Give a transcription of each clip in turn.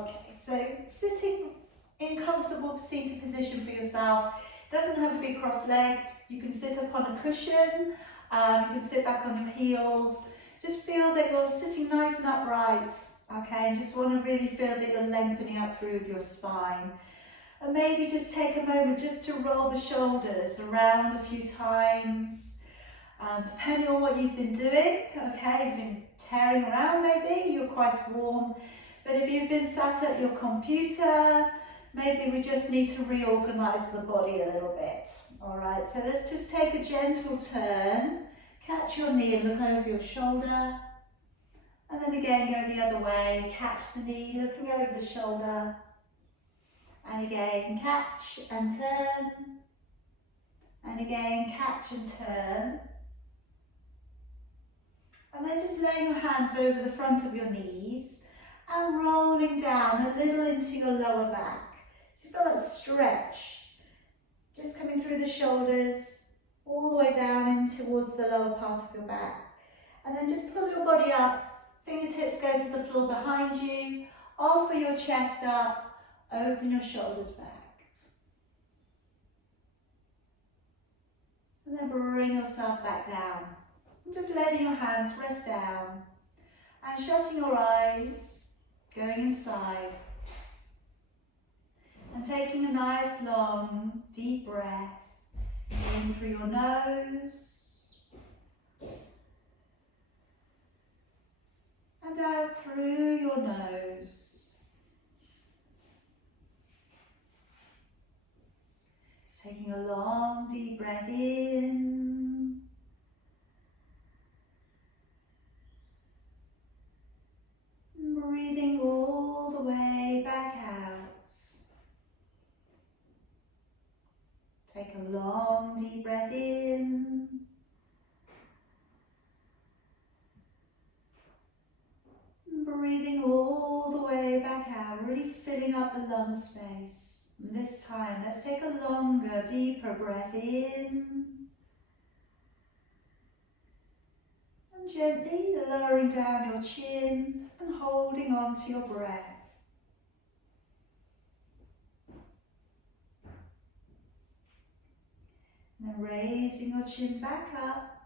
Okay, so sitting in comfortable seated position for yourself. Doesn't have to be cross-legged. You can sit up on a cushion, you can sit back on your heels. Just feel that you're sitting nice and upright, okay? And just want to really feel that you're lengthening up through your spine. And maybe just take a moment just to roll the shoulders around a few times. Depending on what you've been doing, okay? You've been tearing around maybe, you're quite warm. But if you've been sat at your computer, maybe we just need to reorganize the body a little bit. All right, so let's just take a gentle turn. Catch your knee and look over your shoulder. And then again, go the other way. Catch the knee, looking over the shoulder. And again, catch and turn. And again, catch and turn. And then just laying your hands over the front of your knees and rolling down a little into your lower back. So you feel that stretch, just coming through the shoulders, all the way down in towards the lower part of your back. And then just pull your body up, fingertips go to the floor behind you, offer your chest up, open your shoulders back. And then bring yourself back down. And just letting your hands rest down. And shutting your eyes, going inside. And taking a nice long, deep breath in through your nose and out through your nose. Taking a long, deep breath in and breathing all the way back out. Take a long, deep breath in. Breathing all the way back out, really filling up the lung space. And this time, let's take a longer, deeper breath in. And gently lowering down your chin and holding on to your breath. And then raising your chin back up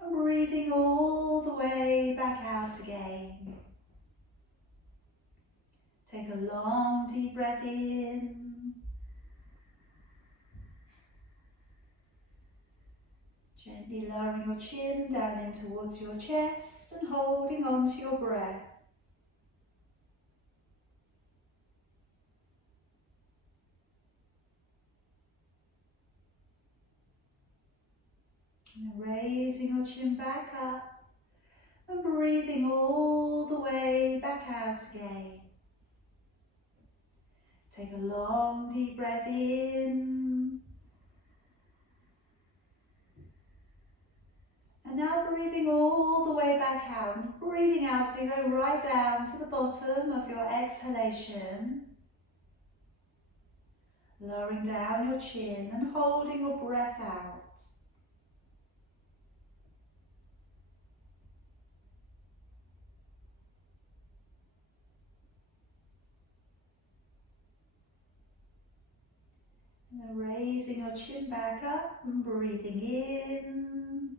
and breathing all the way back out again. Take a long deep breath in. Gently lowering your chin down in towards your chest and holding on to your breath. And raising your chin back up and breathing all the way back out again. Take a long deep breath in. And now breathing all the way back out. And breathing out so you go right down to the bottom of your exhalation. Lowering down your chin and holding your breath out. And then raising your chin back up and breathing in.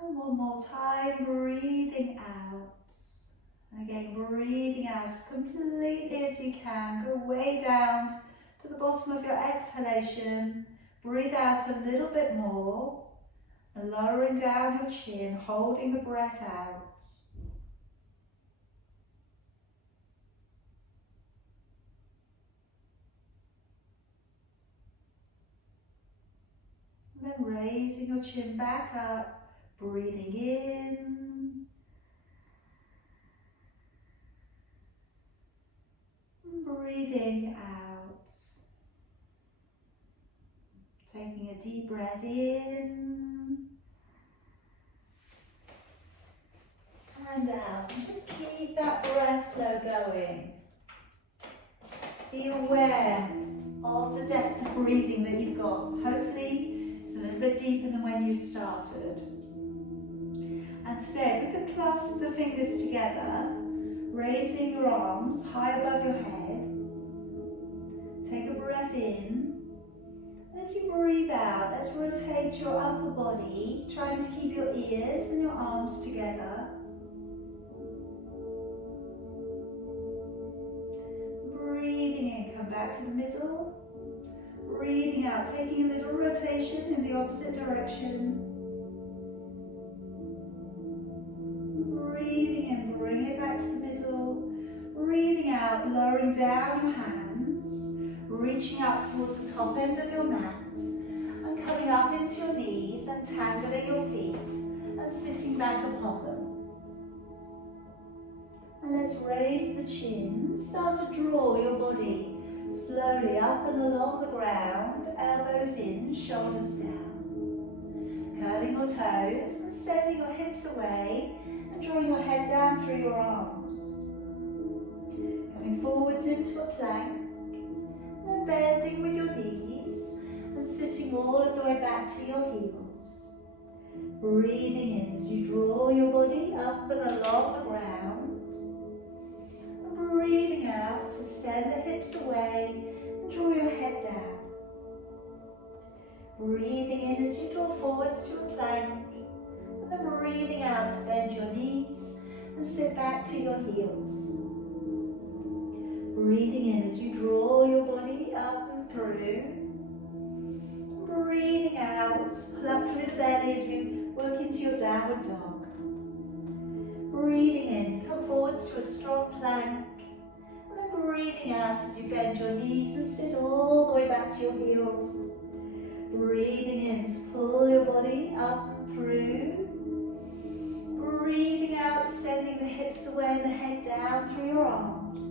And one more time, breathing out. And again, breathing out as completely as you can. Go way down to the bottom of your exhalation. Breathe out a little bit more. And lowering down your chin, holding the breath out. And then raising your chin back up, breathing in. And breathing out. Taking a deep breath in. And out. And just keep that breath flow going. Be aware of the depth of breathing that you've got. Hopefully, it's a little bit deeper than when you started. And today, if we could clasp the fingers together, raising your arms high above your head. Take a breath in. As you breathe out, let's rotate your upper body, trying to keep your ears and your arms together. Breathing in, come back to the middle. Breathing out, taking a little rotation in the opposite direction. Breathing in, bring it back to the middle. Breathing out, lowering down your hands, reaching up towards the top end of your mat, and coming up into your knees and tangling your feet and sitting back upon them. And let's raise the chin, start to draw your body slowly up and along the ground, elbows in, shoulders down. Curling your toes and sending your hips away and drawing your head down through your arms. Coming forwards into a plank, and then bending with your knees and sitting all of the way back to your heels. Breathing in as you draw your body up and along the ground. Breathing out to send the hips away and draw your head down. Breathing in as you draw forwards to a plank, and then breathing out to bend your knees and sit back to your heels. Breathing in as you draw your body up and through. Breathing out, pull up through the belly as we work into your downward dog. Breathing in, come forwards to a strong plank. Breathing out as you bend your knees and sit all the way back to your heels. Breathing in to pull your body up and through. Breathing out, sending the hips away and the head down through your arms.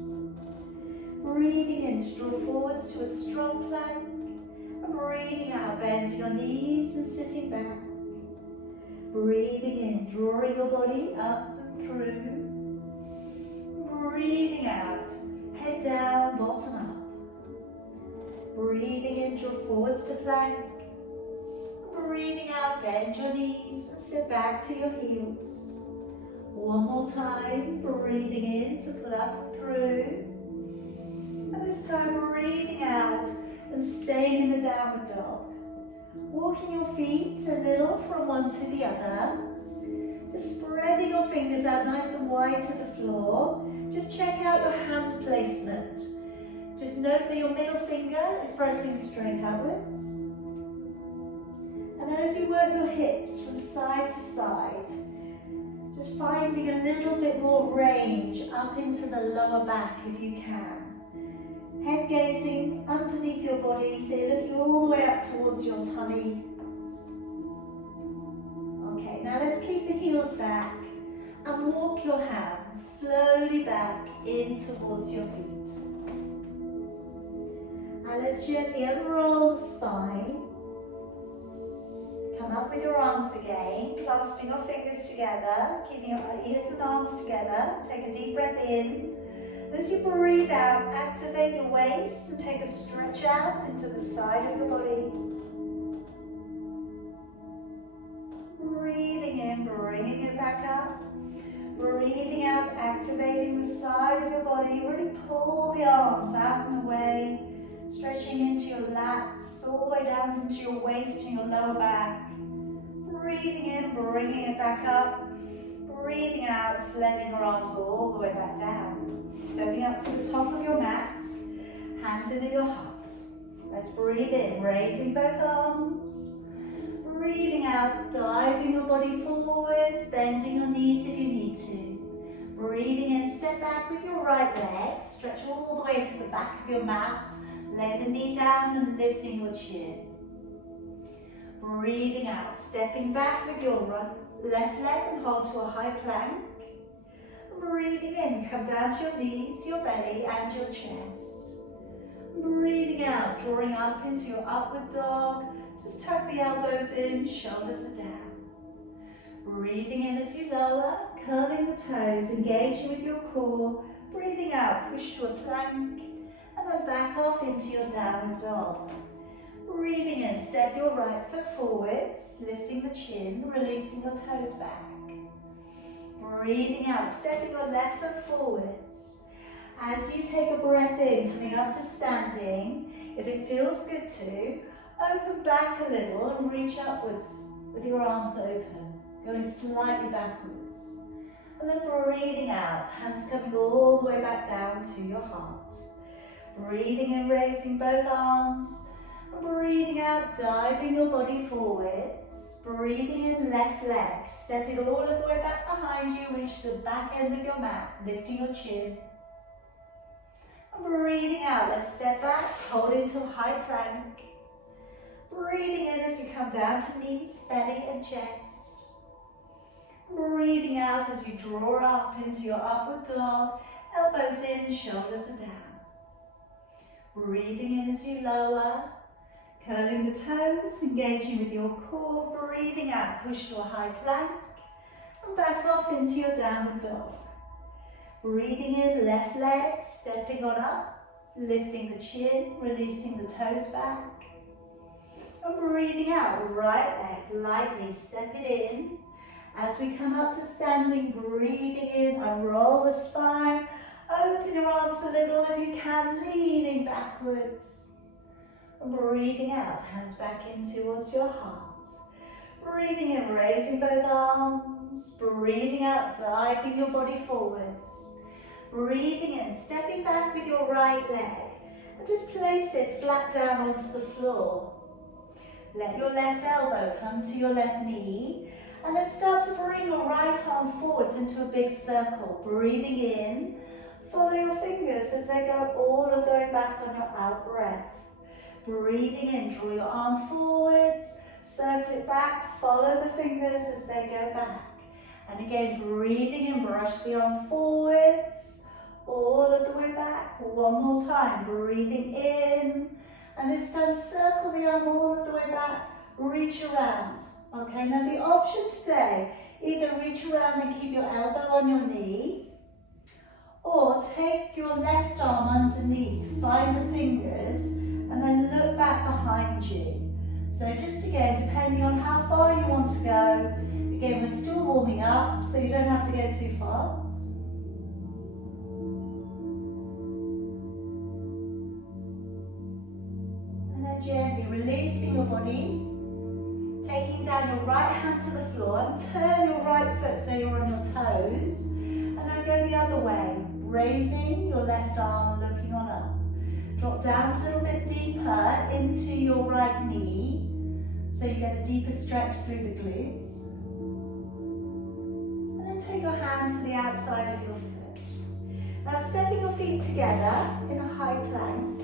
Breathing in to draw forwards to a strong plank. And breathing out, bend your knees and sitting back. Breathing in, drawing your body up and through. Breathing out. Head down, bottom up. Breathing in, draw forwards to plank. Breathing out, bend your knees and sit back to your heels. One more time, breathing in to pull up and through. And this time, breathing out and staying in the downward dog. Walking your feet a little from one to the other. Just spreading your fingers out nice and wide to the floor. Just check out your hand placement. Just note that your middle finger is pressing straight upwards. And then as you work your hips from side to side, just finding a little bit more range up into the lower back if you can. Head gazing underneath your body, so you're looking all the way up towards your tummy. Okay, now let's keep the heels back and walk your hands slowly back in towards your feet. And let's gently unroll the spine. Come up with your arms again, clasping your fingers together, keeping your ears and arms together. Take a deep breath in. And as you breathe out, activate your waist and take a stretch out into the side of your body. Breathing in, bringing it back up. Breathing out, activating the side of your body. Really pull the arms out and away, stretching into your lats, all the way down into your waist and your lower back. Breathing in, bringing it back up. Breathing out, letting your arms all the way back down. Stepping up to the top of your mat, hands into your heart. Let's breathe in, raising both arms. Breathing out, diving your body forwards, bending your knees if you need to. Breathing in, step back with your right leg, stretch all the way to the back of your mat, lay the knee down and lifting your chin. Breathing out, stepping back with your left leg and hold to a high plank. Breathing in, come down to your knees, your belly and your chest. Breathing out, drawing up into your upward dog. Just tuck the elbows in, shoulders are down. Breathing in as you lower, curling the toes, engaging with your core. Breathing out, push to a plank, and then back off into your downward dog. Breathing in, step your right foot forwards, lifting the chin, releasing your toes back. Breathing out, stepping your left foot forwards. As you take a breath in, coming up to standing, if it feels good to, open back a little and reach upwards with your arms open, going slightly backwards. And then breathing out, hands coming all the way back down to your heart. Breathing in, raising both arms. And breathing out, diving your body forwards. Breathing in, left leg, stepping all of the way back behind you, reach the back end of your mat, lifting your chin. And breathing out, let's step back, hold into a high plank. Breathing in as you come down to knees, belly and chest. Breathing out as you draw up into your upward dog, elbows in, shoulders are down. Breathing in as you lower, curling the toes, engaging with your core. Breathing out, push to a high plank and back off into your downward dog. Breathing in, left leg, stepping on up, lifting the chin, releasing the toes back. And breathing out, right leg, lightly step it in. As we come up to standing, breathing in, unroll the spine, open your arms a little if you can, leaning backwards. And breathing out, hands back in towards your heart. Breathing in, raising both arms. Breathing out, diving your body forwards. Breathing in, stepping back with your right leg. And just place it flat down onto the floor. Let your left elbow come to your left knee. And then start to bring your right arm forwards into a big circle. Breathing in, follow your fingers as they go all of the way back on your out breath. Breathing in, draw your arm forwards, circle it back, follow the fingers as they go back. And again, breathing in, brush the arm forwards, all of the way back. One more time, breathing in, and this time circle the arm all of the way back, reach around. Okay, now the option today, either reach around and keep your elbow on your knee, or take your left arm underneath, find the fingers, and then look back behind you. So just again, depending on how far you want to go, again, we're still warming up, so you don't have to go too far. And then gently releasing your body, taking down your right hand to the floor and turn your right foot so you're on your toes. And then go the other way, raising your left arm, looking on up. Drop down a little bit deeper into your right knee so you get a deeper stretch through the glutes. And then take your hand to the outside of your foot. Now stepping your feet together in a high plank.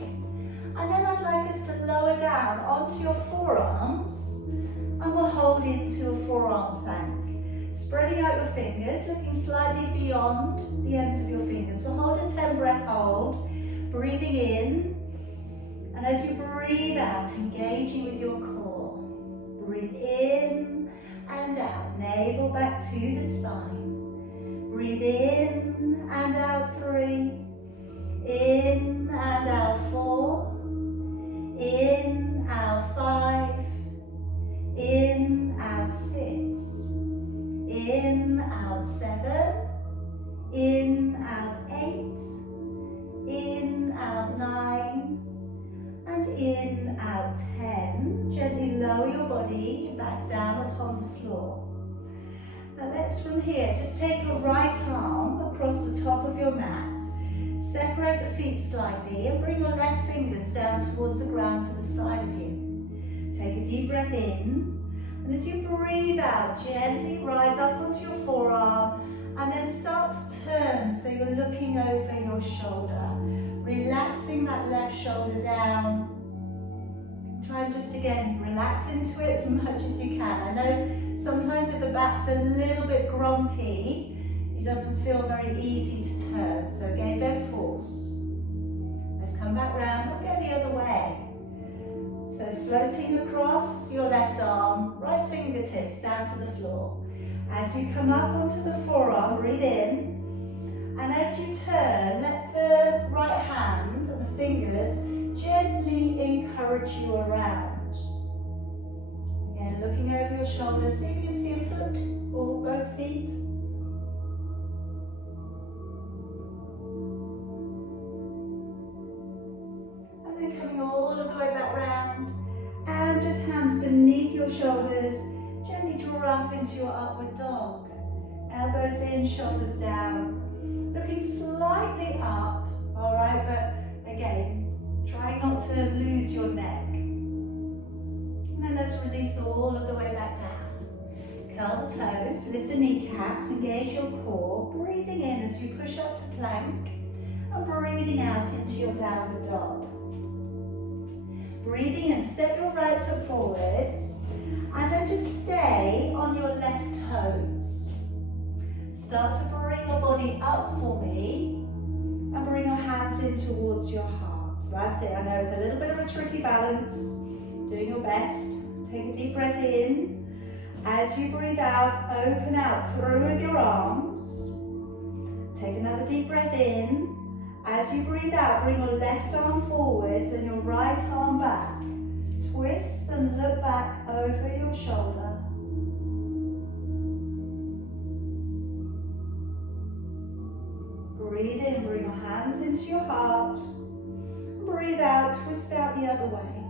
And then I'd like us to lower down onto your forearms. And we'll hold into a forearm plank. Spreading out your fingers, looking slightly beyond the ends of your fingers. We'll hold a 10 breath hold, breathing in. And as you breathe out, engaging with your core. Breathe in and out, navel back to the spine. Breathe in and out 3. In and out 4. In, out 5. In, out 6, in, out 7, in, out 8, in, out 9, and in, out 10. Gently lower your body back down upon the floor. Now let's from here, just take your right arm across the top of your mat, separate the feet slightly and bring your left fingers down towards the ground to the side of you. Take a deep breath in, and as you breathe out, gently rise up onto your forearm, and then start to turn so you're looking over your shoulder, relaxing that left shoulder down. Try and just again relax into it as much as you can. I know sometimes if the back's a little bit grumpy, it doesn't feel very easy to turn, so again, don't force. Let's come back round, we'll go the other way. So floating across your left arm, right fingertips down to the floor. As you come up onto the forearm, breathe in. And as you turn, let the right hand and the fingers gently encourage you around. Again, looking over your shoulders, see if you can see a foot or both feet. shoulders, gently draw up into your upward dog. Elbows in, shoulders down. Looking slightly up, alright, but again, try not to lose your neck. And then let's release all of the way back down. Curl the toes, lift the kneecaps, engage your core, breathing in as you push up to plank, and breathing out into your downward dog. Breathing in, step your right foot forwards, and then just stay on your left toes. Start to bring your body up for me, and bring your hands in towards your heart. That's it. I know it's a little bit of a tricky balance. Doing your best. Take a deep breath in. As you breathe out, open out through with your arms. Take another deep breath in. As you breathe out, bring your left arm forwards and your right arm back. Twist and look back over your shoulder. Breathe in, bring your hands into your heart. Breathe out, twist out the other way.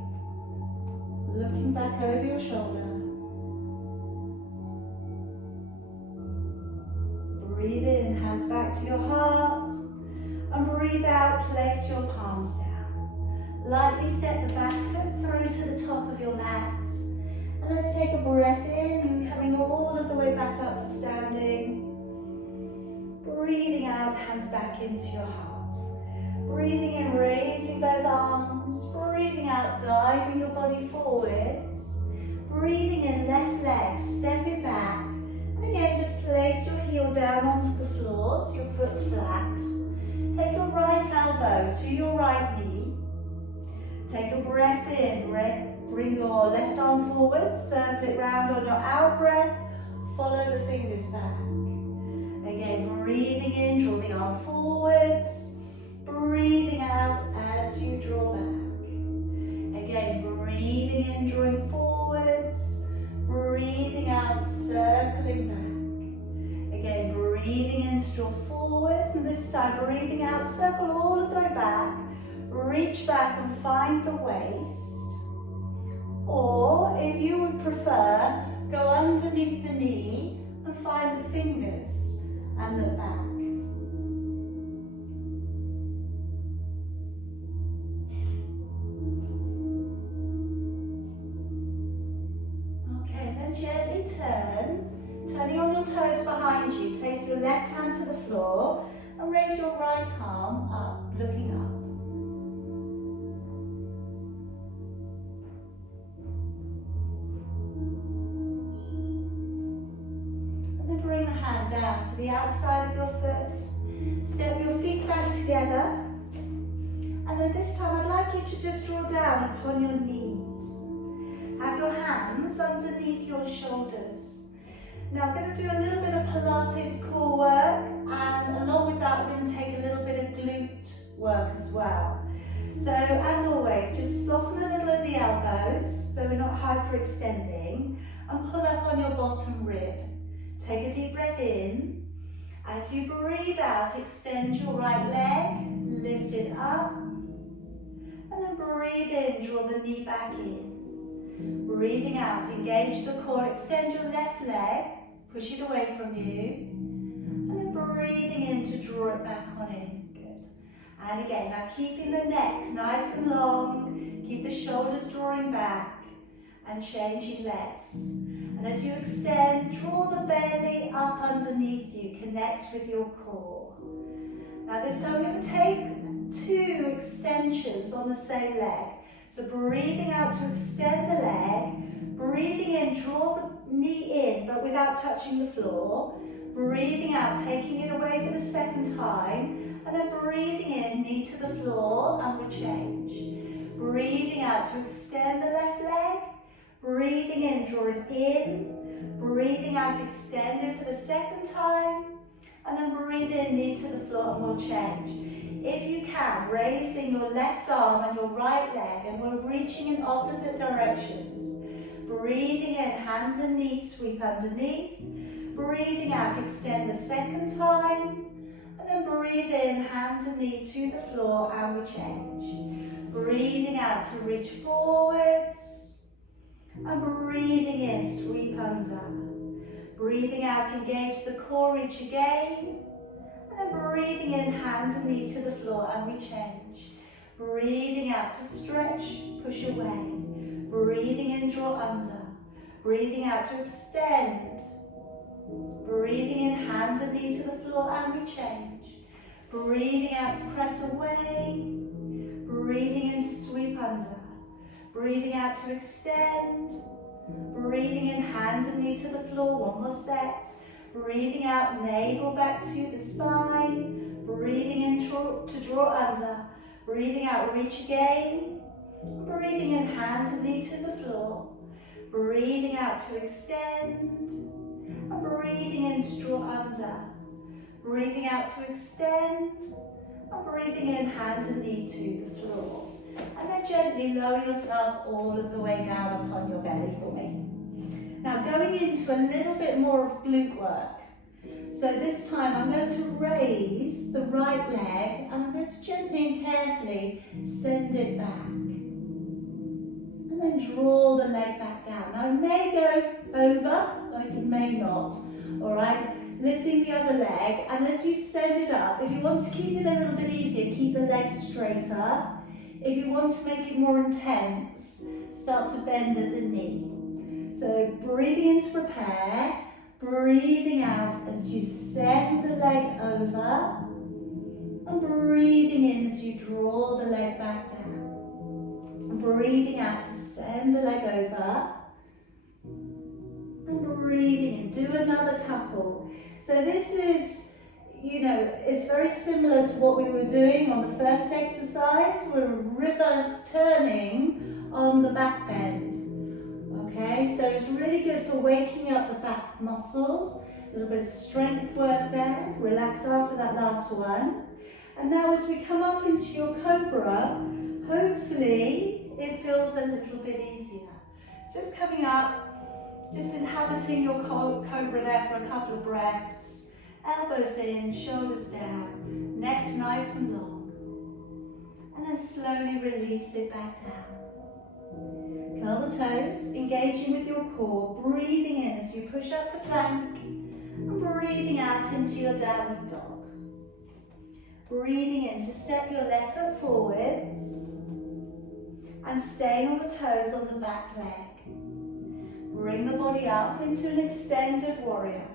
Looking back over your shoulder. Breathe in, hands back to your heart. And breathe out, place your palms down. Lightly step the back foot through to the top of your mat. And let's take a breath in, coming all of the way back up to standing. Breathing out, hands back into your heart. Breathing in, raising both arms. Breathing out, diving your body forwards. Breathing in, left leg, step it back. And again, just place your heel down onto the floor so your foot's flat. Take your right elbow to your right knee. Take a breath in, bring your left arm forward, circle it round on your out breath, follow the fingers back. Again, breathing in, draw the arm forwards, breathing out as you draw back. Again, breathing in, drawing forwards, breathing out, circling back. Again, breathing in to draw forwards, and this time breathing out, circle all of the way back, reach back and find the waist. Or, if you would prefer, go underneath the knee and find the fingers and look back. Okay, then gently turn. Turning on your toes behind you, place your left hand to the floor and raise your right arm up, looking up. And then bring the hand down to the outside of your foot. Step your feet back together. And then this time I'd like you to just draw down upon your knees. Have your hands underneath your shoulders. Now I'm going to do a little bit of Pilates core work, and along with that we're going to take a little bit of glute work as well. So as always, just soften a little at the elbows so we're not hyperextending, and pull up on your bottom rib. Take a deep breath in. As you breathe out, extend your right leg, lift it up, and then breathe in, draw the knee back in. Breathing out, engage the core, extend your left leg, push it away from you, and then breathing in to draw it back on in. Good. And again, now keeping the neck nice and long, keep the shoulders drawing back, and changing legs. And as you extend, draw the belly up underneath you, connect with your core. Now this time we're going to take 2 extensions on the same leg. So breathing out to extend the leg, breathing in, draw the knee in but without touching the floor, breathing out, taking it away for the second time, and then breathing in, knee to the floor, and we change. Breathing out to extend the left leg, breathing in, draw it in, breathing out, extend it for the second time, and then breathe in, knee to the floor, and we'll change. If you can, raising your left arm and your right leg, and we're reaching in opposite directions. Breathing in, hand and knee sweep underneath. Breathing out, extend the second time. And then breathe in, hand and knee to the floor, and we change. Breathing out to reach forwards. And breathing in, sweep under. Breathing out, engage the core, reach again. And then breathing in, hands and knee to the floor, and we change. Breathing out to stretch, push away. Breathing in, draw under. Breathing out to extend. Breathing in, hands and knee to the floor, and we change. Breathing out to press away. Breathing in to sweep under. Breathing out to extend. Breathing in, hands and knee to the floor, one more set. Breathing out, navel back to the spine. Breathing in to draw under. Breathing out, reach again. Breathing in, hands and knee to the floor. Breathing out to extend. And breathing in to draw under. Breathing out to extend. And breathing in, hands and knee to the floor. And then gently lower yourself all of the way down upon your belly for me. Now going into a little bit more of glute work. So this time I'm going to raise the right leg and I'm going to gently and carefully send it back. And then draw the leg back down. Now it may go over, like it may not. Alright, lifting the other leg, and as you send it up, if you want to keep it a little bit easier, keep the leg straighter. If you want to make it more intense, start to bend at the knee. So breathing in to prepare, breathing out as you send the leg over, and breathing in as you draw the leg back down. And breathing out to send the leg over, and breathing in. Do another couple. So this is, you know, it's very similar to what we were doing on the first exercise. We're reverse turning on the back bend. Okay, so it's really good for waking up the back muscles. A little bit of strength work there. Relax after that last one. And now as we come up into your Cobra, hopefully it feels a little bit easier. Just coming up, just inhabiting your Cobra there for a couple of breaths. Elbows in, shoulders down, neck nice and long. And then slowly release it back down. Curl the toes, engaging with your core, breathing in as you push up to plank, and breathing out into your downward dog. Breathing in to step your left foot forwards, and staying on the toes on the back leg. Bring the body up into an extended warrior.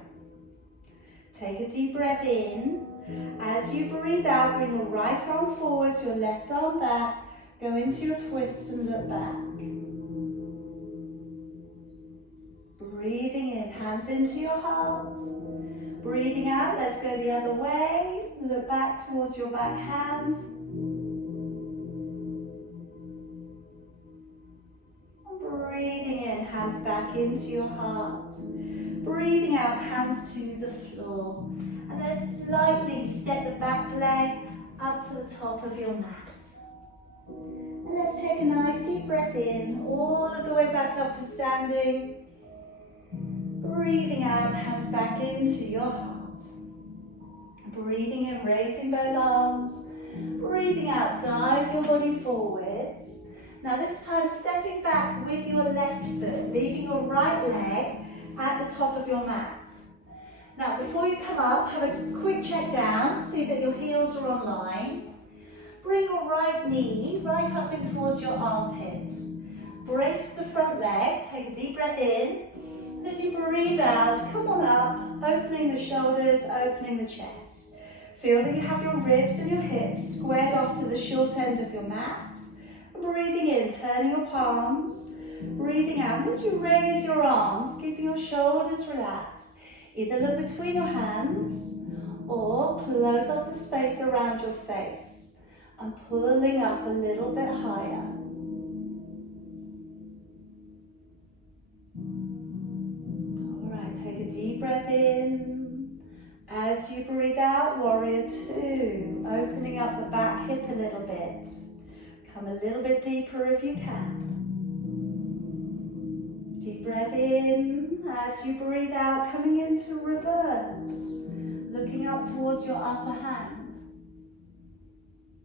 Take a deep breath in. As you breathe out, bring your right arm forwards, your left arm back. Go into your twist and look back. Breathing in, hands into your heart. Breathing out, let's go the other way. Look back towards your back hand. Breathing in, hands back into your heart. Breathing out, hands to the floor. And then lightly step the back leg up to the top of your mat. And let's take a nice deep breath in, all of the way back up to standing. Breathing out, hands back into your heart. Breathing in, raising both arms. Breathing out, dive your body forwards. Now this time stepping back with your left foot, leaving your right leg at the top of your mat. Now before you come up, have a quick check down, see that your heels are on line. Bring your right knee right up in towards your armpit. Brace the front leg, take a deep breath in. And as you breathe out, come on up, opening the shoulders, opening the chest. Feel that you have your ribs and your hips squared off to the short end of your mat. Breathing in, turning your palms. Breathing out, as you raise your arms, keeping your shoulders relaxed. Either look between your hands or close off the space around your face and pulling up a little bit higher. Alright, take a deep breath in. As you breathe out, warrior two, opening up the back hip a little bit. Come a little bit deeper if you can. Deep breath in. As you breathe out, coming into reverse. Looking up towards your upper hand.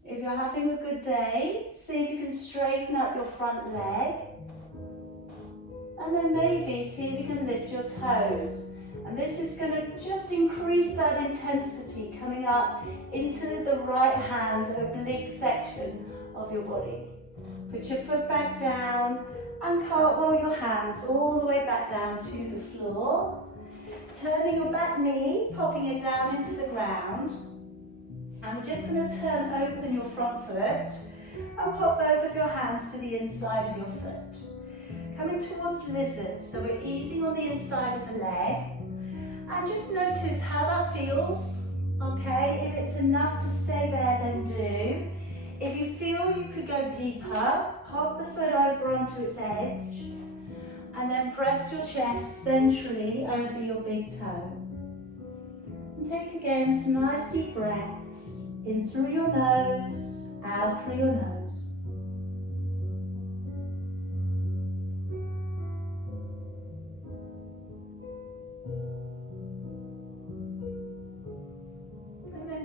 If you're having a good day, see if you can straighten up your front leg. And then maybe see if you can lift your toes. And this is going to just increase that intensity coming up into the right hand oblique section of your body. Put your foot back down and cartwheel your hands all the way back down to the floor. Turning your back knee, popping it down into the ground. I'm just going to turn open your front foot and pop both of your hands to the inside of your foot. Coming towards lizard, so we're easing on the inside of the leg. And just notice how that feels, okay? If it's enough to stay there, then do. If you feel you could go deeper, pop the foot over onto its edge. And then press your chest centrally over your big toe. And take again some nice deep breaths. In through your nose, out through your nose.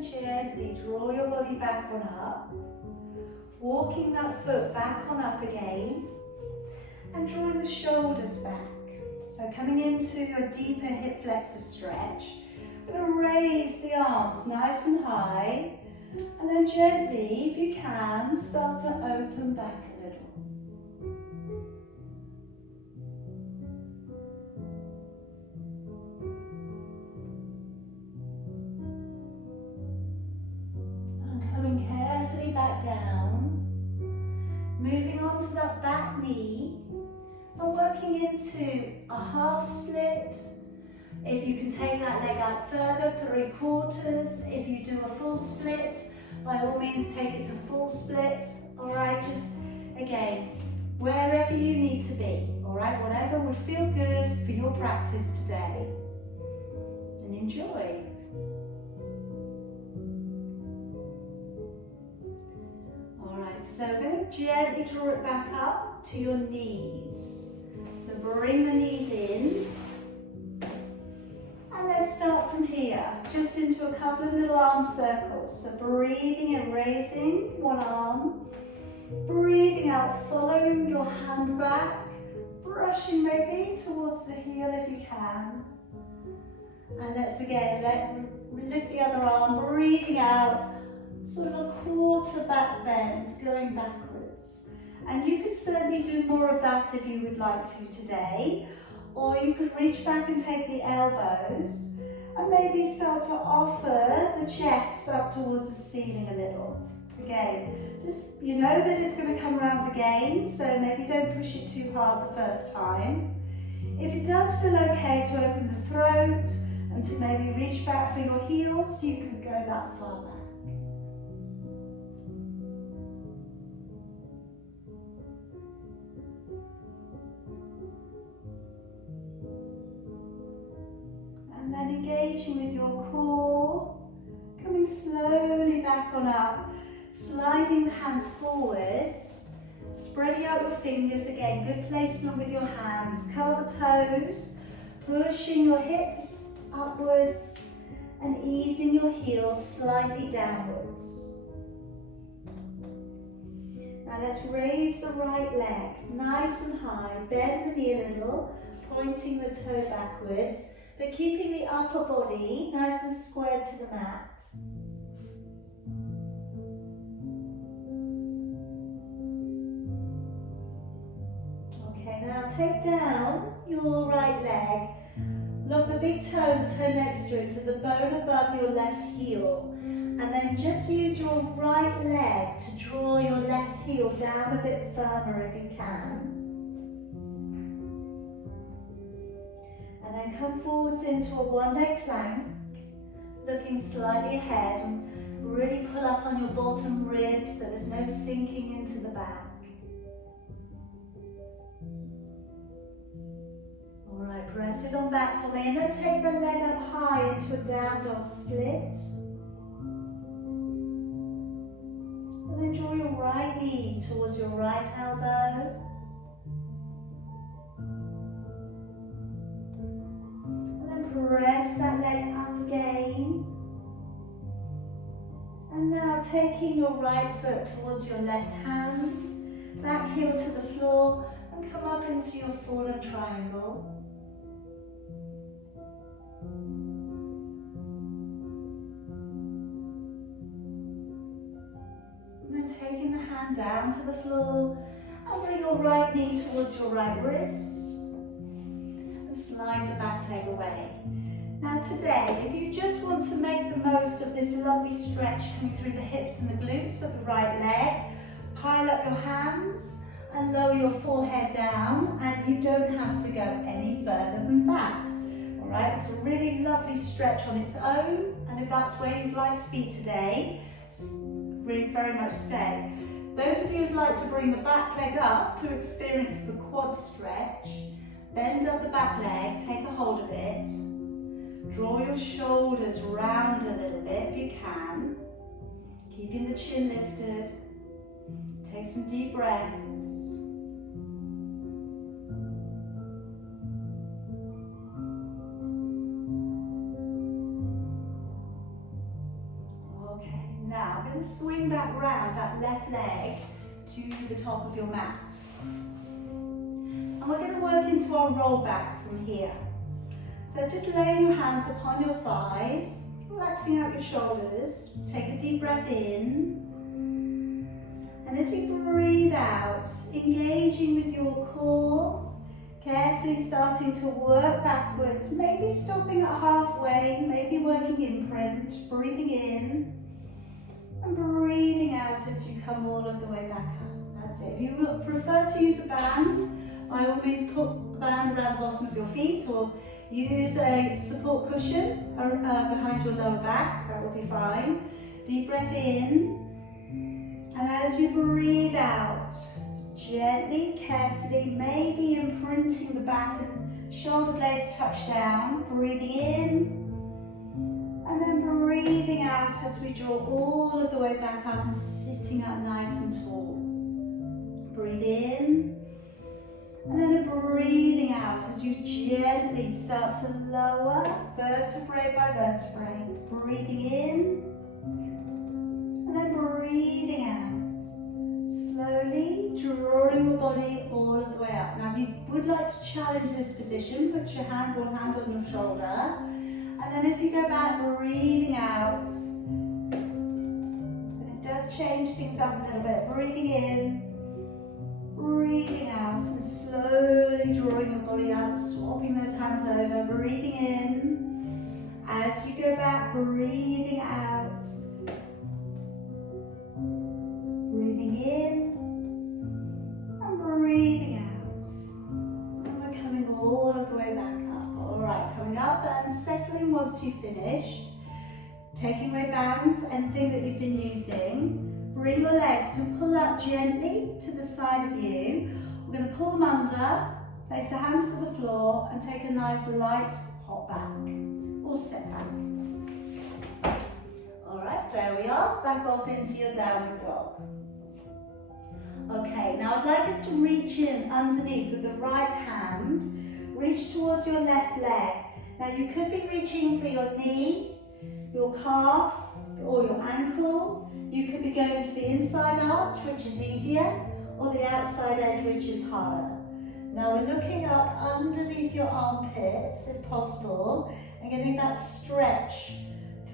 Gently draw your body back on up, walking that foot back on up again, and drawing the shoulders back. So coming into your deeper hip flexor stretch, we're going to raise the arms nice and high, and then gently, if you can, start to open back a little. Carefully back down, moving on to that back knee and working into a half split. If you can take that leg out further, 3/4. If you do a full split, by all means take it to full split. Alright, just again, wherever you need to be. Alright, whatever would feel good for your practice today. And enjoy. So we're going to gently draw it back up to your knees. So bring the knees in. And let's start from here, just into a couple of little arm circles. So breathing and raising one arm. Breathing out, following your hand back. Brushing maybe towards the heel if you can. And let's again, lift the other arm, breathing out. Sort of a quarter back bend going backwards. And you could certainly do more of that if you would like to today. Or you could reach back and take the elbows and maybe start to offer the chest up towards the ceiling a little. Again, just you know that it's going to come around again, so maybe don't push it too hard the first time. If it does feel okay to open the throat and to maybe reach back for your heels, you could go that far back. And then engaging with your core, coming slowly back on up, sliding the hands forwards, spreading out your fingers again, good placement with your hands, curl the toes, pushing your hips upwards and easing your heels slightly downwards. Now let's raise the right leg nice and high, bend the knee a little, pointing the toe backwards, but keeping the upper body nice and squared to the mat. Okay, now take down your right leg, lock the big toe, the toe next to it, to the bone above your left heel, and then just use your right leg to draw your left heel down a bit firmer if you can. And then come forwards into a one-leg plank, looking slightly ahead, and really pull up on your bottom ribs so there's no sinking into the back. Alright, press it on back for me, and then take the leg up high into a down dog split. And then draw your right knee towards your right elbow. Press that leg up again. And now taking your right foot towards your left hand, back heel to the floor, and come up into your fallen triangle. And then taking the hand down to the floor and bring your right knee towards your right wrist and slide the back leg away. Now today, if you just want to make the most of this lovely stretch coming through the hips and the glutes of the right leg, pile up your hands and lower your forehead down, and you don't have to go any further than that. All right, it's a really lovely stretch on its own, and if that's where you'd like to be today, really very much stay. Those of you who'd like to bring the back leg up to experience the quad stretch, bend up the back leg, take a hold of it, draw your shoulders round a little bit if you can, keeping the chin lifted. Take some deep breaths. Okay, now I'm going to swing back round that left leg to the top of your mat. And we're going to work into our roll back from here. So just laying your hands upon your thighs, relaxing out your shoulders. Take a deep breath in. And as you breathe out, engaging with your core, carefully starting to work backwards, maybe stopping at halfway, maybe working imprint, breathing in and breathing out as you come all of the way back up. That's it. If you would prefer to use a band, by all means put a band around the bottom of your feet or use a support cushion behind your lower back, that will be fine. Deep breath in. And as you breathe out, gently, carefully, maybe imprinting the back and shoulder blades touch down, breathing in, and then breathing out as we draw all of the way back up and sitting up nice and tall. Breathe in, and then breathing out as you gently start to lower vertebrae by vertebrae. Breathing in, and then breathing out. Slowly drawing your body all of the way up. Now if you would like to challenge this position, put your one hand on your shoulder, and then as you go back, breathing out. And it does change things up a little bit. Breathing in, breathing out, and slowly drawing your body up, swapping those hands over, breathing in. As you go back, breathing out. Breathing in and breathing out. And we're coming all of the way back up. All right, coming up and settling once you've finished. Taking away bands, anything that you've been using. Bring your legs to pull out gently to the side of you. We're going to pull them under, place the hands to the floor and take a nice light hop back or step back. All right, there we are. Back off into your downward dog. Okay, now I'd like us to reach in underneath with the right hand, reach towards your left leg. Now you could be reaching for your knee, your calf, or your ankle. You could be going to the inside arch, which is easier, or the outside edge, which is harder. Now we're looking up underneath your armpits, if possible, and getting that stretch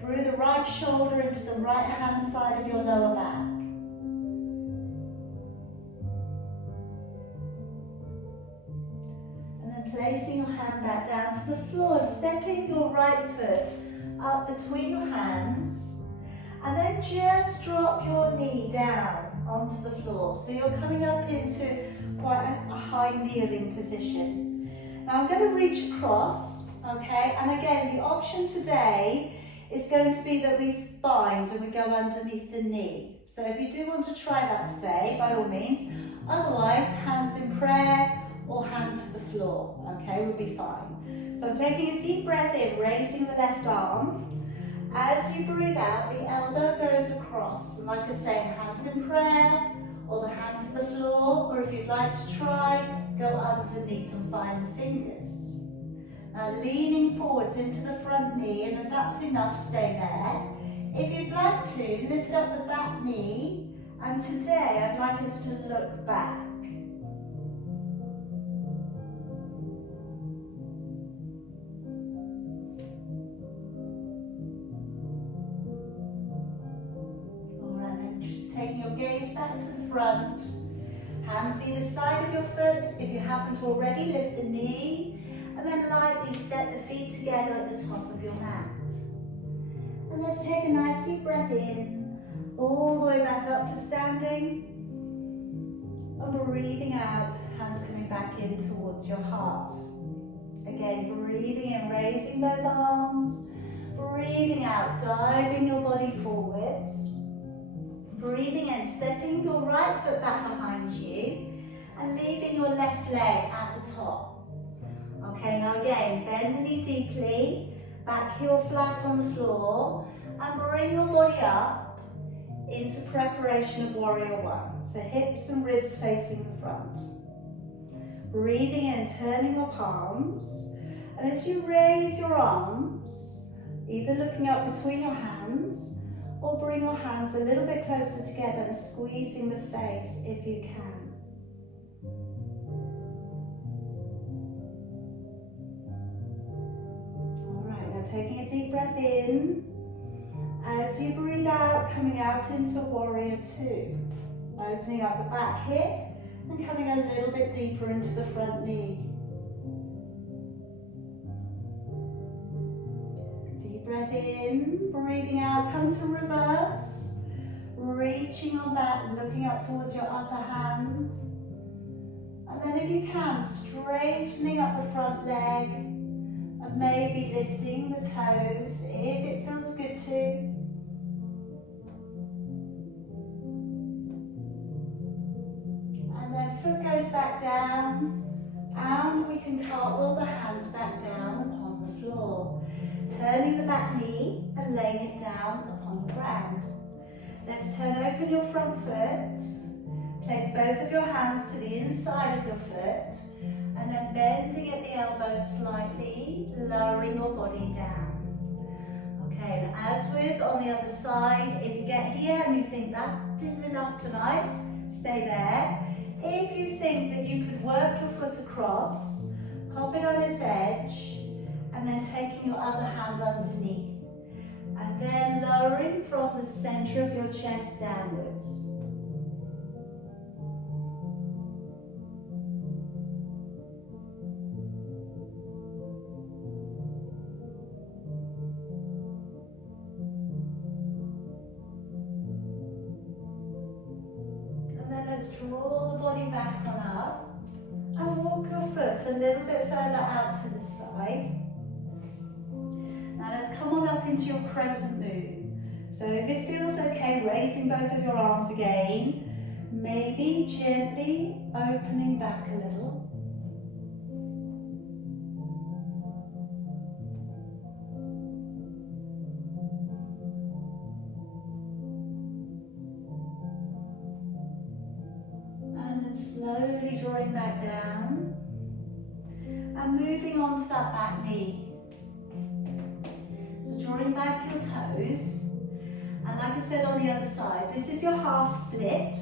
through the right shoulder into the right hand side of your lower back. Placing your hand back down to the floor and stepping your right foot up between your hands, and then just drop your knee down onto the floor. So you're coming up into quite a high kneeling position. Now I'm going to reach across, okay, and again the option today is going to be that we bind and we go underneath the knee. So if you do want to try that today, by all means, otherwise hands in prayer or hand to the floor, okay, would be fine. So I'm taking a deep breath in, raising the left arm. As you breathe out, the elbow goes across. And like I say, hands in prayer, or the hand to the floor, or if you'd like to try, go underneath and find the fingers. Now leaning forwards into the front knee, and if that's enough, stay there. If you'd like to, lift up the back knee, and today I'd like us to look back. front. Hands either side of your foot. If you haven't already, lift the knee and then lightly step the feet together at the top of your mat. And let's take a nice deep breath in, all the way back up to standing. And breathing out, hands coming back in towards your heart. Again, breathing in, raising both arms. Breathing out, diving your body forwards. Breathing in, stepping your right foot back behind you and leaving your left leg at the top. Okay, now again, bend the knee deeply, back heel flat on the floor, and bring your body up into preparation of warrior one. So hips and ribs facing the front. Breathing in, turning your palms, and as you raise your arms, either looking up between your hands or bring your hands a little bit closer together and squeezing the face if you can. Alright, now taking a deep breath in. As you breathe out, coming out into warrior two. Opening up the back hip and coming a little bit deeper into the front knee. Breath in, breathing out, come to reverse, reaching on back, looking up towards your upper hand. And then if you can, straightening up the front leg and maybe lifting the toes if it feels good to. And then foot goes back down and we can cartwheel the hands back down upon the floor. Turning the back knee and laying it down upon the ground. Let's turn open your front foot. Place both of your hands to the inside of your foot and then bending at the elbows slightly, lowering your body down. Okay, and as with on the other side, if you get here and you think that is enough tonight, stay there. If you think that you could work your foot across, pop it on its edge, and then taking your other hand underneath. And then lowering from the center of your chest downwards. And then let's draw the body back on up and walk your foot a little bit further out to the side. Now let's come on up into your Crescent Moon. So if it feels okay, raising both of your arms again, maybe gently opening back a little. And then slowly drawing back down and moving on to that back knee. Drawing back your toes, and like I said on the other side, this is your half split,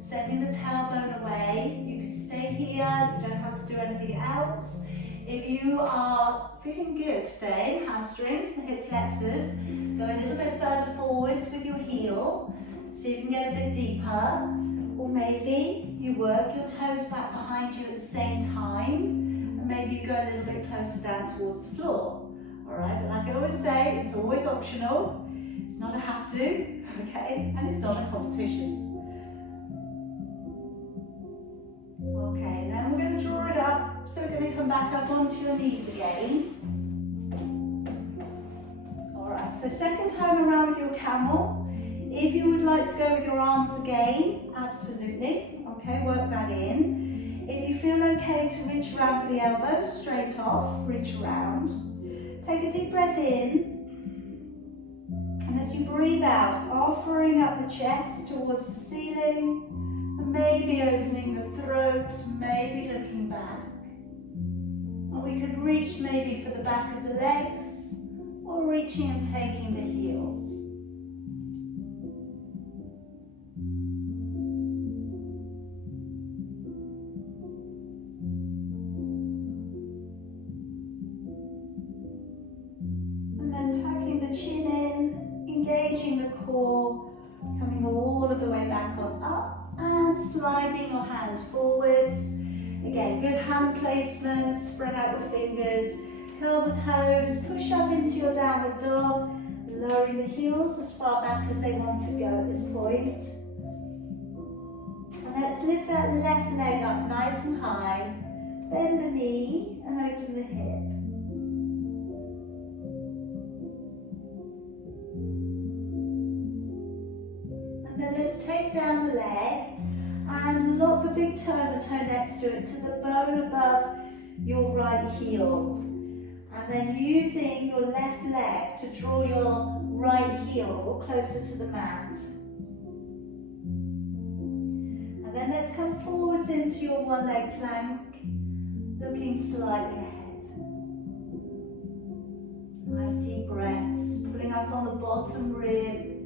sending the tailbone away. You can stay here, you don't have to do anything else. If you are feeling good today, hamstrings and hip flexors, go a little bit further forwards with your heel, see if you can get a bit deeper, or maybe you work your toes back behind you at the same time, and maybe you go a little bit closer down towards the floor. Alright, but like I always say, it's always optional. It's not a have to, okay? And it's not a competition. Okay, then we're going to draw it up. So we're going to come back up onto your knees again. Alright, so second time around with your camel. If you would like to go with your arms again, absolutely. Okay, work that in. If you feel okay to reach around for the elbows, straight off, reach around. Take a deep breath in, and as you breathe out, offering up the chest towards the ceiling, and maybe opening the throat, maybe looking back. And we could reach maybe for the back of the legs, or reaching and taking the heels. Chin in, engaging the core, coming all of the way back on up and sliding your hands forwards. Again, good hand placement, spread out your fingers, curl the toes, push up into your downward dog, lowering the heels as far back as they want to go at this point. And let's lift that left leg up nice and high, bend the knee and open the hip. And then let's take down the leg and lock the big toe and the toe next to it to the bone above your right heel. And then using your left leg to draw your right heel closer to the mat. And then let's come forwards into your one leg plank, looking slightly ahead. Nice deep breaths, pulling up on the bottom rib.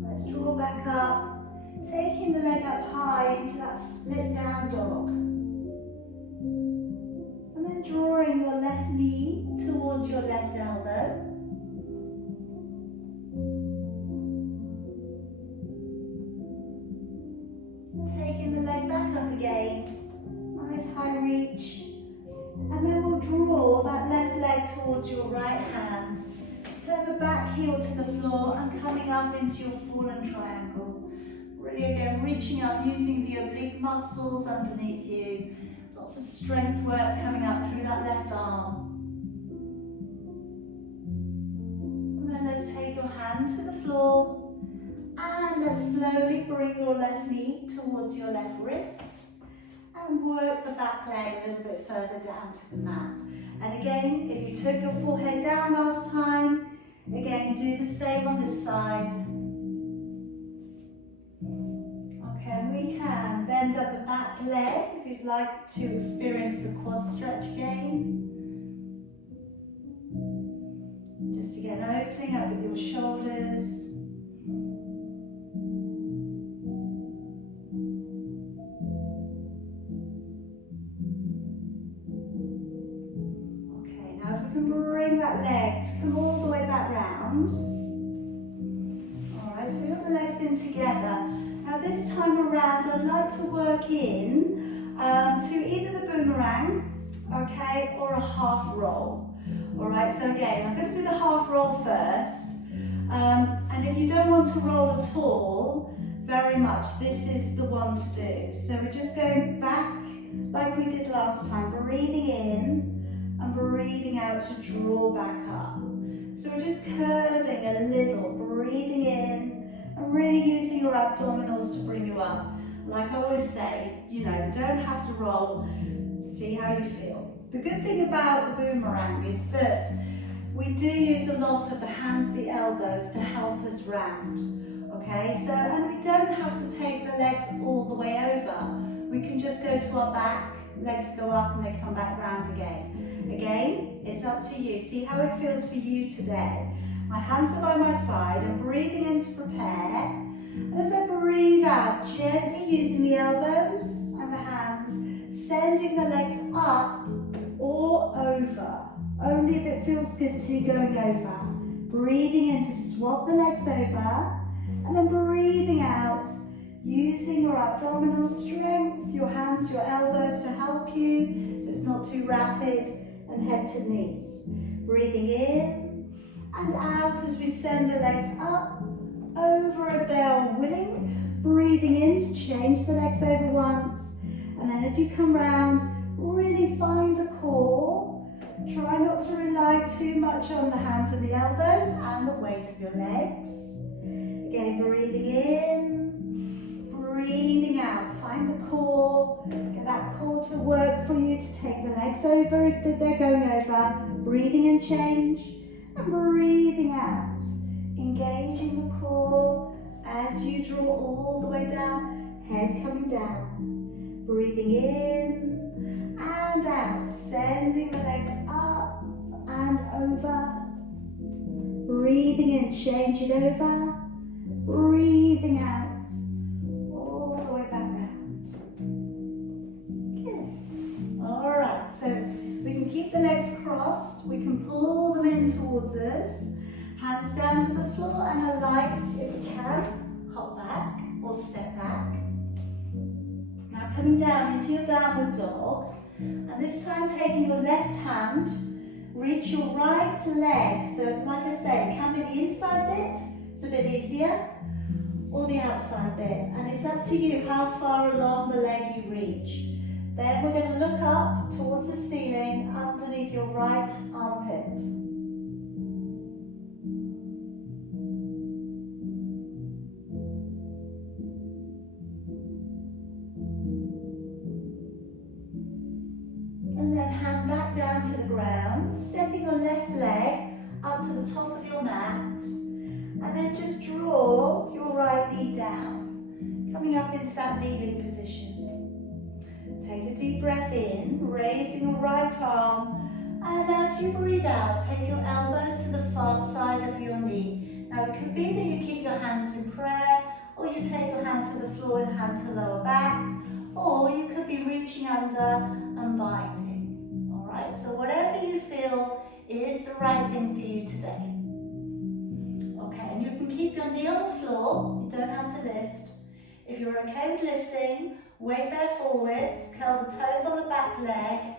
Let's draw back up, taking the leg up high into that split down dog. And then drawing your left knee towards your left elbow. Taking the leg back up again, nice high reach. And then we'll draw that left leg towards your right hand. Turn the back heel to the floor and coming up into your fallen triangle. Really again, reaching up, using the oblique muscles underneath you. Lots of strength work coming up through that left arm. And then let's take your hand to the floor and let's slowly bring your left knee towards your left wrist and work the back leg a little bit further down to the mat. And again, if you took your forehead down last time, again do the same on this side. Okay, we can bend up the back leg if you'd like to experience the quad stretch again. Just again, opening up with your shoulders. Okay, now if you can bring that leg to come all the way back round. Alright, so we've got the legs in together. Now this time around, I'd like to work in to either the boomerang, okay, or a half roll. All right, so again, I'm going to do the half roll first. And if you don't want to roll at all, very much, this is the one to do. So we're just going back like we did last time, breathing in and breathing out to draw back up. So we're just curving a little, breathing in, and really using your abdominals to bring you up. Like I always say, you know, don't have to roll, see how you feel. The good thing about the boomerang is that we do use a lot of the hands, the elbows to help us round, okay? So, and we don't have to take the legs all the way over. We can just go to our back, legs go up and they come back round again. Again, it's up to you. See how it feels for you today. My hands are by my side, I'm breathing in to prepare. And as I breathe out, gently using the elbows and the hands, sending the legs up or over. Only if it feels good to going over. Breathing in to swap the legs over, and then breathing out, using your abdominal strength, your hands, your elbows to help you, so it's not too rapid, and head to knees. Breathing in, and out as we send the legs up, over if they are willing. Breathing in to change the legs over once. And then as you come round, really find the core. Try not to rely too much on the hands and the elbows and the weight of your legs. Again, breathing in, breathing out. Find the core. Get that core to work for you to take the legs over if they're going over. Breathing in, change. And breathing out, engaging the core as you draw all the way down, head coming down. Breathing in and out, sending the legs up and over. Breathing in, change it over. Breathing out, all the way back round. Good. All right, so we can keep the legs crossed, we can pull them in towards us, hands down to the floor and a light, if we can, hop back or step back. Now coming down into your downward dog, and this time taking your left hand, reach your right leg. So like I said, it can be the inside bit, it's a bit easier, or the outside bit, and it's up to you how far along the leg you reach. Then we're going to look up towards the ceiling underneath your right armpit. And then hand back down to the ground, stepping your left leg up to the top of your mat, and then just draw your right knee down, coming up into that kneeling position. Take a deep breath in, raising your right arm, and as you breathe out, take your elbow to the far side of your knee. Now it could be that you keep your hands in prayer, or you take your hand to the floor and hand to lower back, or you could be reaching under and binding. Alright, so whatever you feel is the right thing for you today. Okay, and you can keep your knee on the floor, you don't have to lift. If you're okay with lifting, weight bear forwards, curl the toes on the back leg,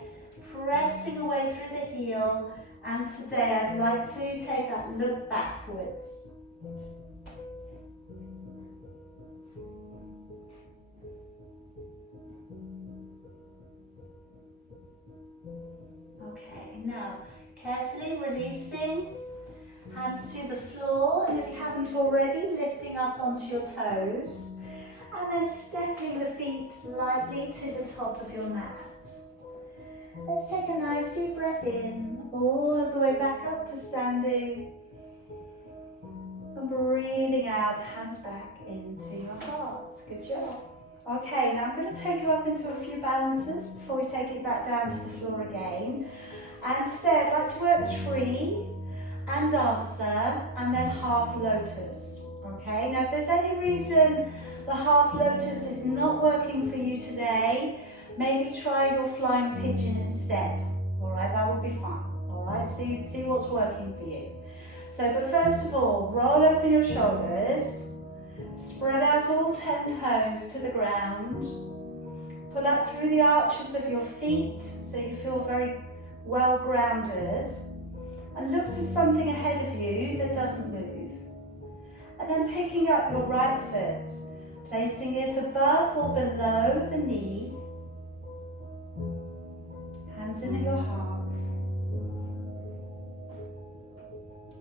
pressing away through the heel, and today I'd like to take that look backwards. Okay, now carefully releasing, hands to the floor, and if you haven't already, lifting up onto your toes. And then stepping the feet lightly to the top of your mat. Let's take a nice deep breath in, all of the way back up to standing. And breathing out, hands back into your heart. Good job. Okay, now I'm going to take you up into a few balances before we take it back down to the floor again. And today I'd like to work tree and dancer and then half lotus. Okay, now if there's any reason the half lotus is not working for you today, maybe try your flying pigeon instead. Alright, that would be fun. Alright, see what's working for you. So, but first of all, roll open your shoulders, spread out all 10 toes to the ground, pull up through the arches of your feet so you feel very well grounded, and look to something ahead of you that doesn't move. And then picking up your right foot, placing it above or below the knee, hands into your heart,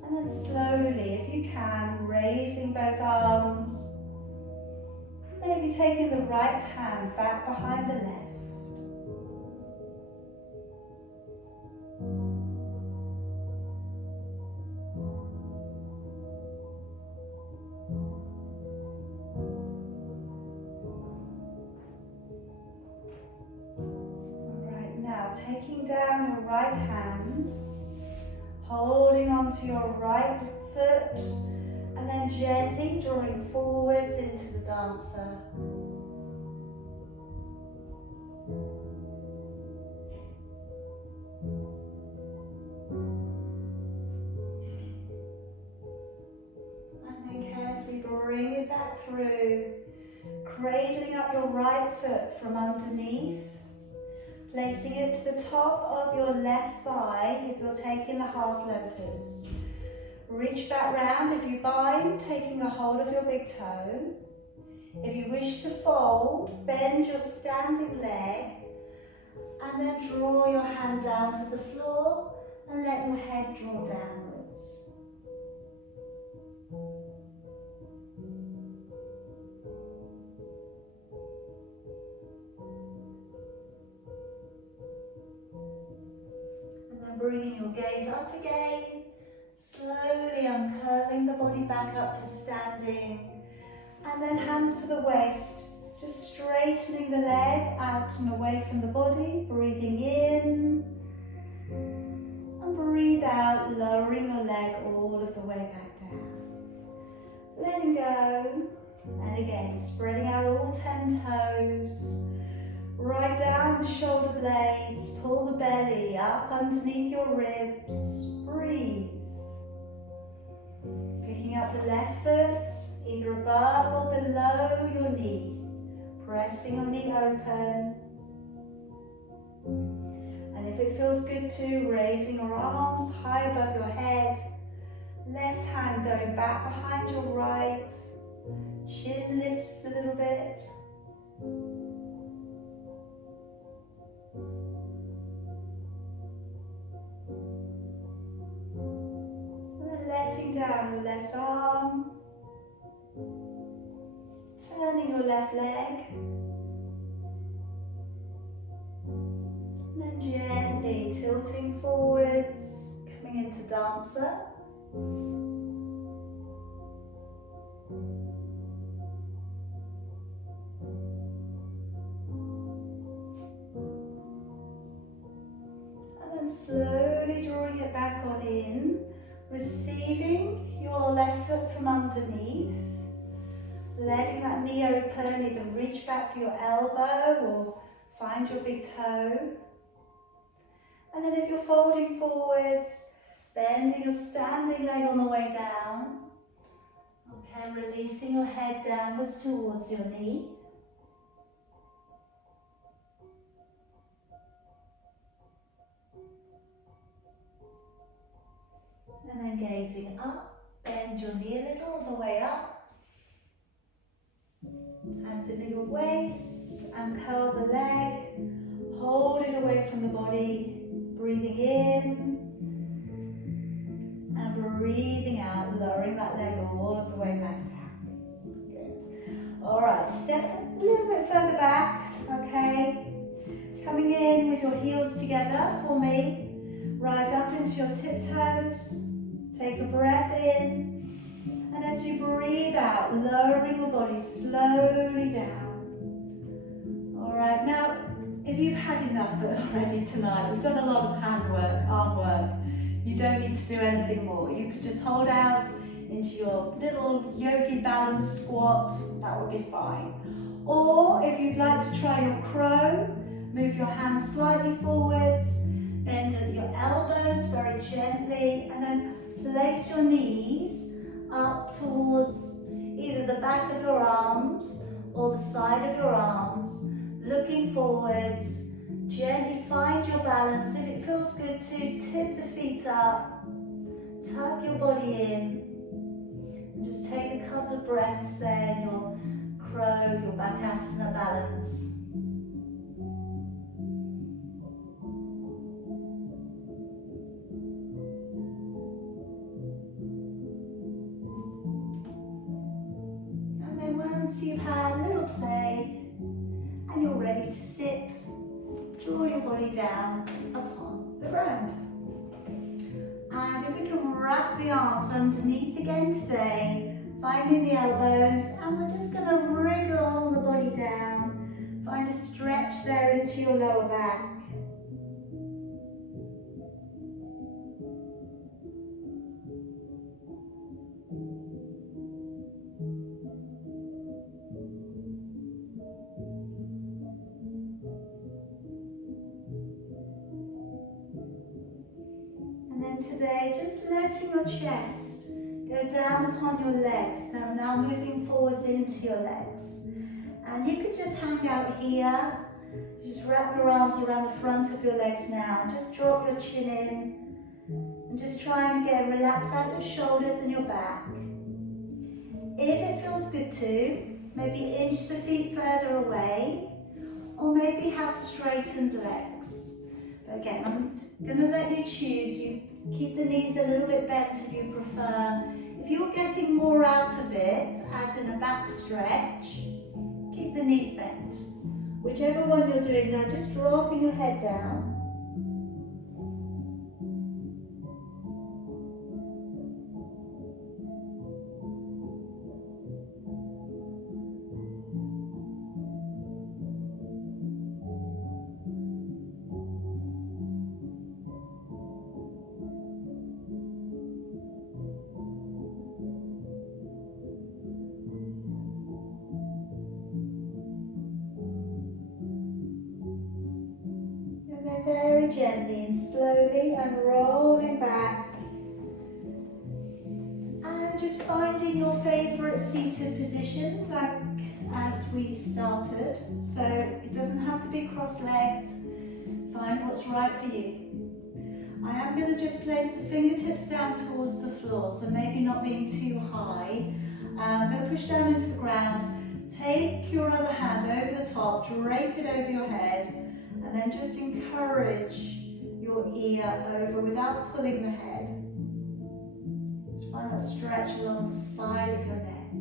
and then slowly, if you can, raising both arms, maybe taking the right hand back behind the left. Taking down your right hand, holding onto your right foot, and then gently drawing forwards into the dancer. And then carefully bring it back through, cradling up your right foot from underneath, placing it to the top of your left thigh if you're taking the half lotus. Reach back round if you bind, taking a hold of your big toe. If you wish to fold, bend your standing leg and then draw your hand down to the floor and let your head draw downwards. Bringing your gaze up again, slowly uncurling the body back up to standing, and then hands to the waist, just straightening the leg out and away from the body, breathing in, and breathe out, lowering your leg all of the way back down. Letting go, and again, spreading out all 10 toes, right down the shoulder blades, pull the belly up underneath your ribs, breathe. Picking up the left foot, either above or below your knee. Pressing your knee open. And if it feels good to, raising your arms high above your head. Left hand going back behind your right. Chin lifts a little bit. And then letting down your left arm. Turning your left leg. And then gently tilting forwards, coming into dancer. And then slowly drawing it back on in, receiving your left foot from underneath. Letting that knee open, either reach back for your elbow or find your big toe. And then if you're folding forwards, bending your standing leg on the way down. Okay, releasing your head downwards towards your knee. And then gazing up, bend your knee a little on the way up. Hands into your waist and curl the leg. Hold it away from the body. Breathing in and breathing out, lowering that leg all of the way back down. Good. All right, step a little bit further back, okay? Coming in with your heels together for me. Rise up into your tiptoes. Take a breath in. And as you breathe out, lowering your body slowly down. All right, now, if you've had enough already tonight, we've done a lot of hand work, arm work. You don't need to do anything more. You could just hold out into your little yogi balance squat. That would be fine. Or if you'd like to try your crow, move your hands slightly forwards, bend at your elbows very gently, and then place your knees up towards either the back of your arms or the side of your arms, looking forwards. Gently find your balance. If it feels good to, tip the feet up, tuck your body in, and just take a couple of breaths there in your crow, your Bakasana balance. Once you've had a little play and you're ready to sit, draw your body down upon the ground. And if we can wrap the arms underneath again today, finding the elbows, and we're just going to wriggle the body down. Find a stretch there into your lower back. Today, just letting your chest go down upon your legs. So now moving forwards into your legs. And you could just hang out here. Just wrap your arms around the front of your legs now. Just drop your chin in. And just try and again relax out your shoulders and your back. If it feels good to, maybe inch the feet further away. Or maybe have straightened legs. But again, I'm going to let you choose. You keep the knees a little bit bent if you prefer. If you're getting more out of it, as in a back stretch, keep the knees bent. Whichever one you're doing now, just dropping your head down. Very gently and slowly and rolling back just finding your favourite seated position, like as we started. So it doesn't have to be cross-legged. Find what's right for you. I am going to just place the fingertips down towards the floor, so maybe not being too high. I'm going to push down into the ground. Take your other hand over the top, drape it over your head, and then just encourage your ear over without pulling the head. Just find that stretch along the side of your neck.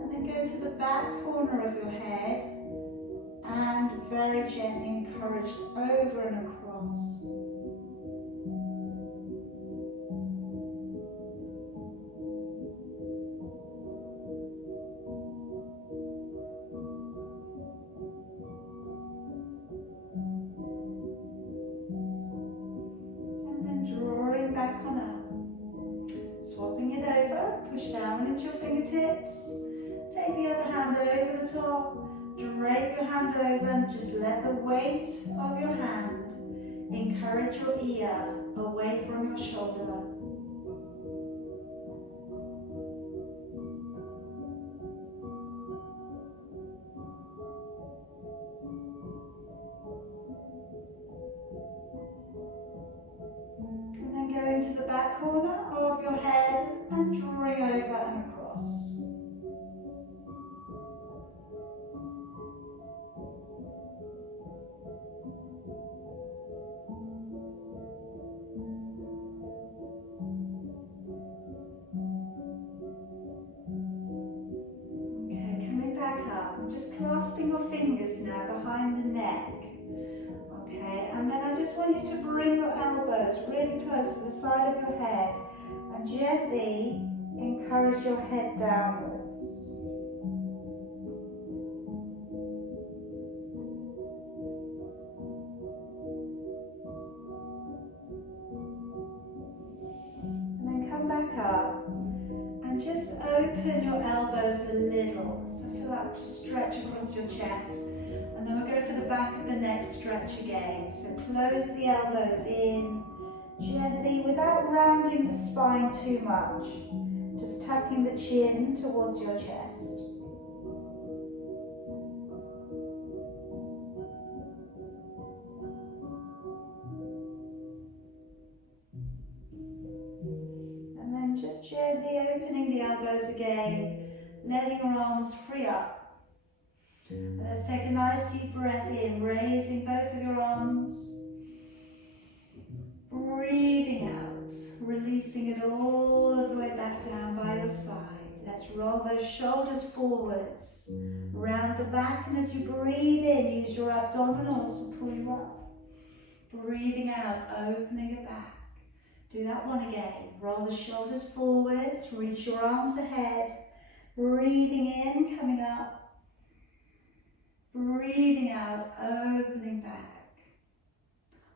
And then go to the back corner of your head and very gently encourage over and across. Back on up. Swapping it over, push down into your fingertips. Take the other hand over the top, drape your hand over and just let the weight of your hand encourage your ear away from your shoulder. Going to the back corner of your head and drawing over and across. Okay, coming back up. I'm just clasping your fingers now behind the neck. And then I just want you to bring your elbows really close to the side of your head and gently encourage your head downwards. And then come back up and just open your elbows a little. So feel that stretch across your chest. And then we'll go for the back of the neck stretch again. So close the elbows in gently without rounding the spine too much. Just tucking the chin towards your chest. And then just gently opening the elbows again, letting your arms free up. Let's take a nice deep breath in, raising both of your arms. Breathing out, releasing it all of the way back down by your side. Let's roll those shoulders forwards, round the back, and as you breathe in, use your abdominals to pull you up. Breathing out, opening it back. Do that one again. Roll the shoulders forwards, reach your arms ahead. Breathing in, coming up. Breathing out, opening back.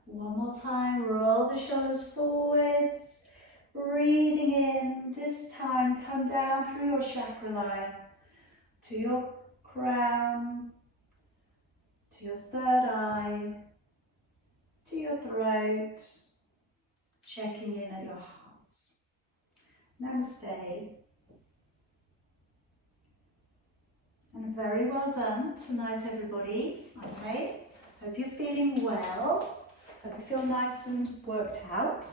One more time, roll the shoulders forwards. Breathing in, this time come down through your chakra line to your crown, to your third eye, to your throat, checking in at your heart. Namaste. And very well done tonight, everybody. Okay, hope you're feeling well. Hope you feel nice and worked out.